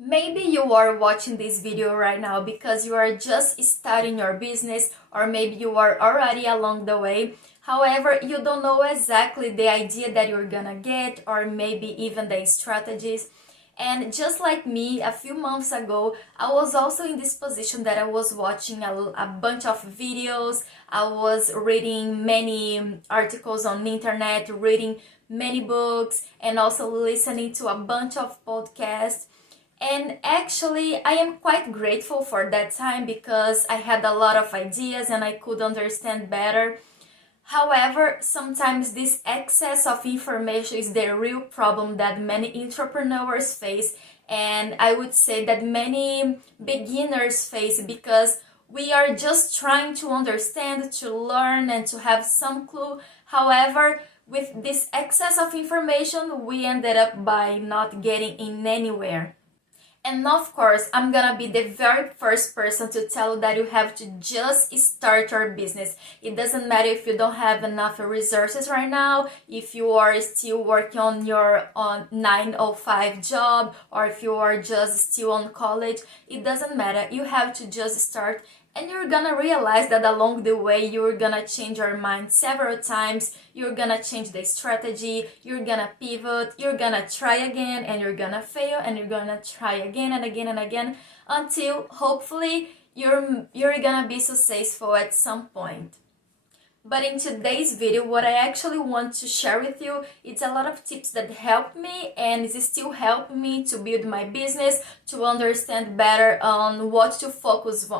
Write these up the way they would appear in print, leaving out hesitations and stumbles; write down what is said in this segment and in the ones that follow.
Maybe you are watching this video right now because you are just starting your business, or maybe you are already along the way. However, you don't know exactly the idea that you're gonna get, or maybe even the strategies. And just like me, a few months ago, I was also in this position that I was watching a bunch of videos. I was reading many articles on the internet, reading many books, and also listening to a bunch of podcasts. And actually, I am quite grateful for that time because I had a lot of ideas and I could understand better. However, sometimes this excess of information is the real problem that many entrepreneurs face, and I would say that many beginners face because we are just trying to understand, to learn, and to have some clue. However, with this excess of information, we ended up by not getting in anywhere. And of course, I'm gonna be the very first person to tell you that you have to just start your business. It doesn't matter if you don't have enough resources right now, if you are still working on your 9 to 5 job, or if you are just still on college. It doesn't matter. You have to just start, and you're gonna realize that along the way you're gonna change your mind several times. You're gonna change the strategy, you're gonna pivot, you're gonna try again, and you're gonna fail, and you're gonna try again and again and again until hopefully you're gonna be successful at some point. But in today's video, what I actually want to share with you, it's a lot of tips that help me and is still helping me to build my business, to understand better on what to focus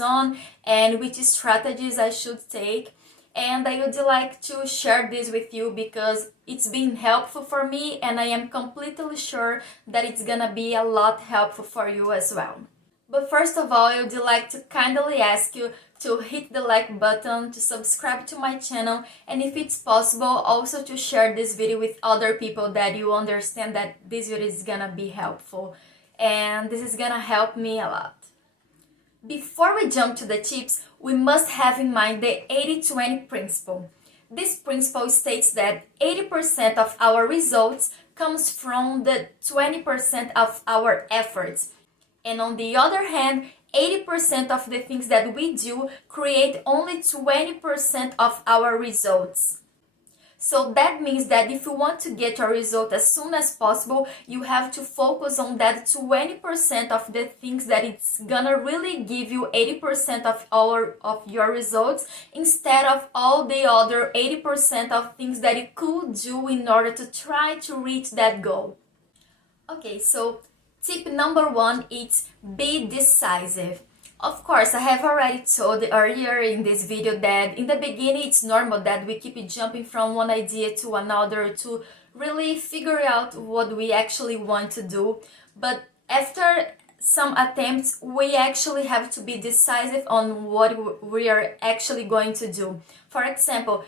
on and which strategies I should take. And I would like to share this with you because it's been helpful for me, and I am completely sure that it's gonna be a lot helpful for you as well. But first of all, I would like to kindly ask you to hit the like button, to subscribe to my channel, and if it's possible, also to share this video with other people that you understand that this video is gonna be helpful. And this is gonna help me a lot. Before we jump to the tips, we must have in mind the 80-20 principle. This principle states that 80% of our results comes from the 20% of our efforts. And on the other hand, 80% of the things that we do create only 20% of our results. So that means that if you want to get your result as soon as possible, you have to focus on that 20% of the things that it's gonna really give you 80% of your results, instead of all the other 80% of things that you could do in order to try to reach that goal. Okay, so tip number 1 is be decisive. Of course, I have already told earlier in this video that in the beginning it's normal that we keep jumping from one idea to another to really figure out what we actually want to do. But after some attempts, we actually have to be decisive on what we are actually going to do. For example,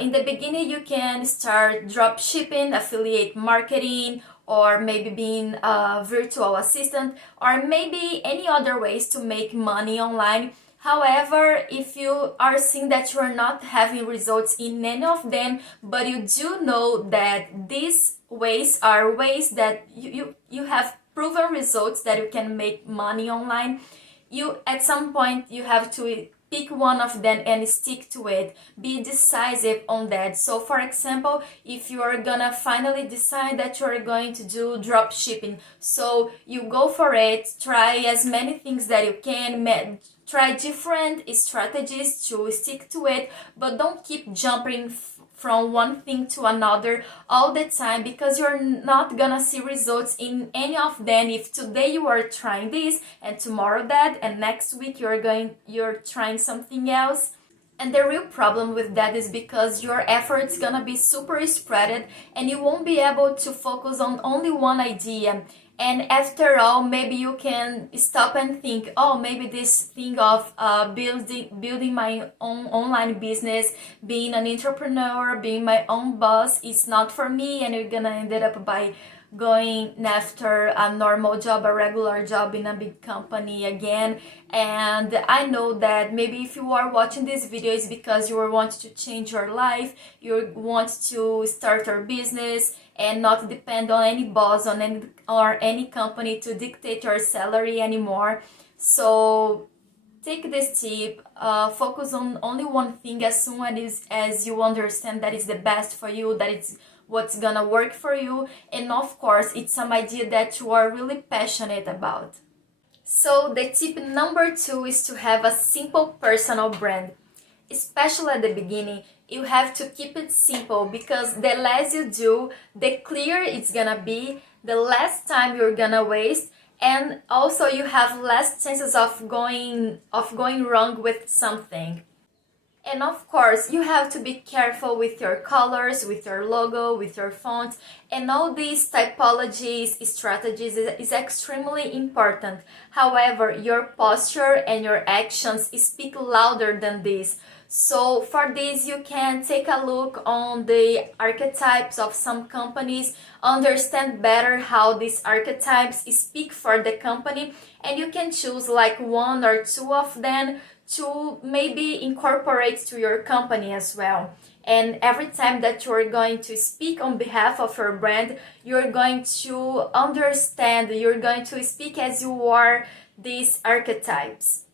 in the beginning you can start drop shipping, affiliate marketing, or maybe being a virtual assistant, or maybe any other ways to make money online. However, if you are seeing that you are not having results in any of them, but you do know that these ways are ways that you have proven results that you can make money online, you at some point you have to pick one of them and stick to it. Be decisive on that. So for example, if you are gonna finally decide that you are going to do drop shipping, so you go for it, try as many things that you can, try different strategies to stick to it, but don't keep jumping from one thing to another all the time, because you're not gonna see results in any of them if today you are trying this and tomorrow that, and next week you're trying something else. And the real problem with that is because your effort's gonna be super spread and you won't be able to focus on only one idea. And after all, maybe you can stop and think, oh, maybe this thing of building my own online business, being an entrepreneur, being my own boss is not for me, and you're gonna end up by going after a normal job, a regular job in a big company again. And I know that maybe if you are watching this video, it's because you want to change your life, you want to start your business, and not depend on any boss or any company to dictate your salary anymore. So take this tip, focus on only one thing as soon as you understand that is the best for you, that it's what's gonna work for you, and of course it's some idea that you are really passionate about. So the tip number 2 is to have a simple personal brand. Especially at the beginning, you have to keep it simple, because the less you do, the clearer it's gonna be, the less time you're gonna waste, and also you have less chances of going wrong with something. And of course, you have to be careful with your colors, with your logo, with your fonts, and all these typologies, strategies is extremely important. However, your posture and your actions speak louder than this. So for this, you can take a look on the archetypes of some companies, understand better how these archetypes speak for the company, and you can choose like one or two of them to maybe incorporate to your company as well. And every time that you're going to speak on behalf of your brand, you're going to understand, you're going to speak as you are these archetypes.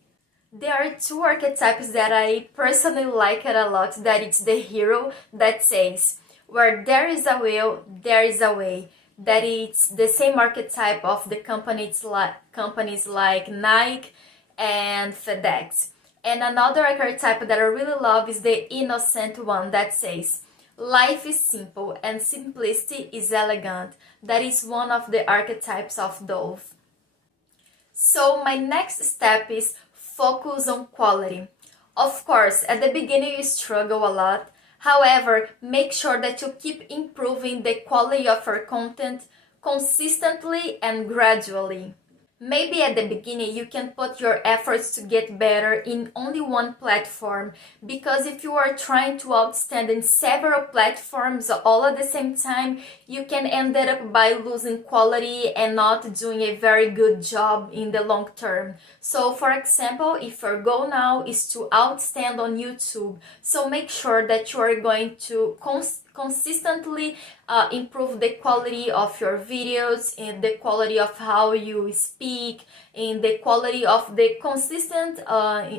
There are two archetypes that I personally like it a lot, that it's the hero that says, where there is a will, there is a way. That it's the same archetype of the companies like Nike and FedEx. And another archetype that I really love is the innocent one that says, life is simple and simplicity is elegant. That is one of the archetypes of Dove. So my next step is focus on quality. Of course, at the beginning you struggle a lot. However, make sure that you keep improving the quality of your content consistently and gradually. Maybe at the beginning you can put your efforts to get better in only one platform, because if you are trying to outstand in several platforms all at the same time, you can end up by losing quality and not doing a very good job in the long term. So for example, if your goal now is to outstand on YouTube, so make sure that you are going to consistently improve the quality of your videos, and the quality of how you speak, and the quality of the consistent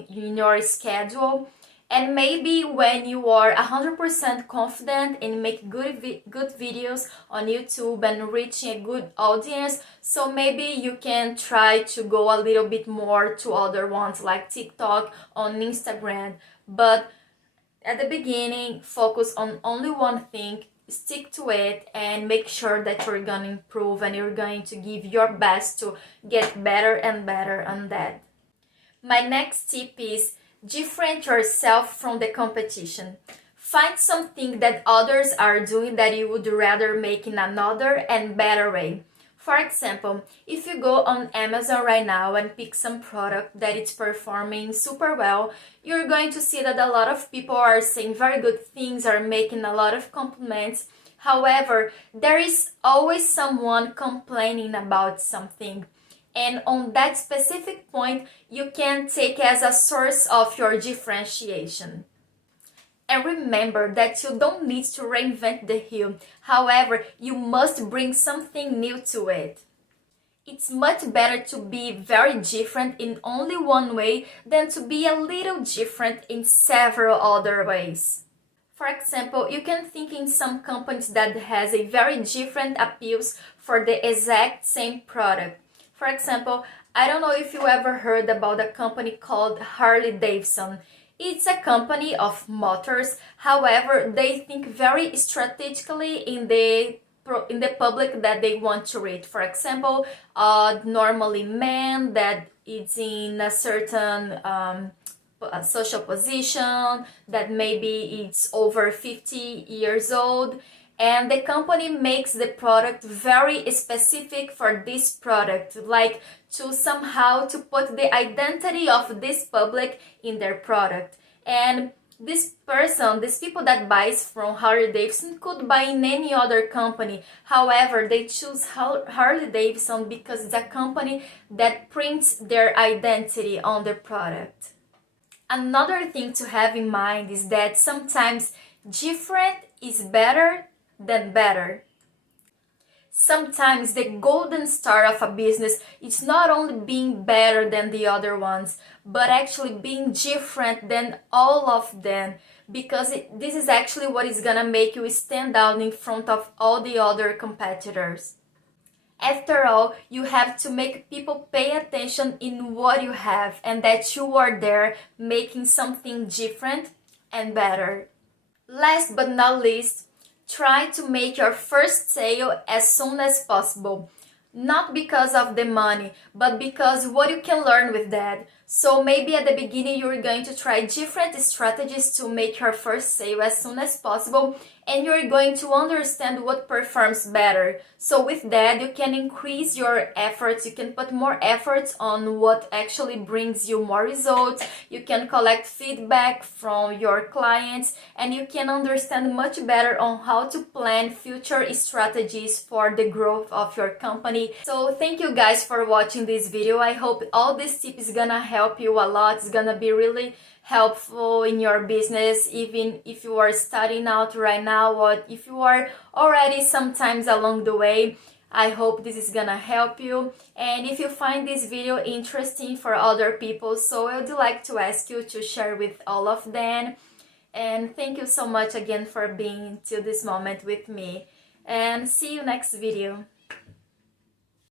in your schedule. And maybe when you are 100% confident and make good videos on YouTube and reaching a good audience, so maybe you can try to go a little bit more to other ones like TikTok, on Instagram. But at the beginning, focus on only one thing, stick to it, and make sure that you're gonna improve and you're going to give your best to get better and better on that. My next tip is differentiate yourself from the competition. Find something that others are doing that you would rather make in another and better way. For example, if you go on Amazon right now and pick some product that it's performing super well, you're going to see that a lot of people are saying very good things, are making a lot of compliments. However, there is always someone complaining about something. And on that specific point, you can take as a source of your differentiation. And remember that you don't need to reinvent the wheel. However, you must bring something new to it. It's much better to be very different in only one way than to be a little different in several other ways. For example, you can think in some companies that has a very different appeals for the exact same product. For example, I don't know if you ever heard about a company called Harley Davidson. It's a company of motors. However, they think very strategically in the public that they want to reach. For example, normally men that is in a certain social position, that maybe it's over 50 years old, and the company makes the product very specific for this product, like to somehow to put the identity of this public in their product. And these people that buys from Harley Davidson could buy in any other company. However, they choose Harley Davidson because it's a company that prints their identity on the product. Another thing to have in mind is that sometimes different is better than better. Sometimes the golden star of a business is not only being better than the other ones, but actually being different than all of them, because this is actually what is gonna make you stand out in front of all the other competitors. After all, you have to make people pay attention in what you have and that you are there making something different and better. Last but not least, try to make your first sale as soon as possible. Not because of the money, but because what you can learn with that. So maybe at the beginning you're going to try different strategies to make your first sale as soon as possible, and you're going to understand what performs better. So with that, you can increase your efforts, you can put more efforts on what actually brings you more results, you can collect feedback from your clients, and you can understand much better on how to plan future strategies for the growth of your company. So thank you guys for watching this video. I hope all this tip is gonna help you a lot. It's gonna be really helpful in your business, even if you are starting out right now or if you are already sometimes along the way. I hope this is gonna help you, and if you find this video interesting for other people, so I would like to ask you to share with all of them. And thank you so much again for being till this moment with me, and see you next video.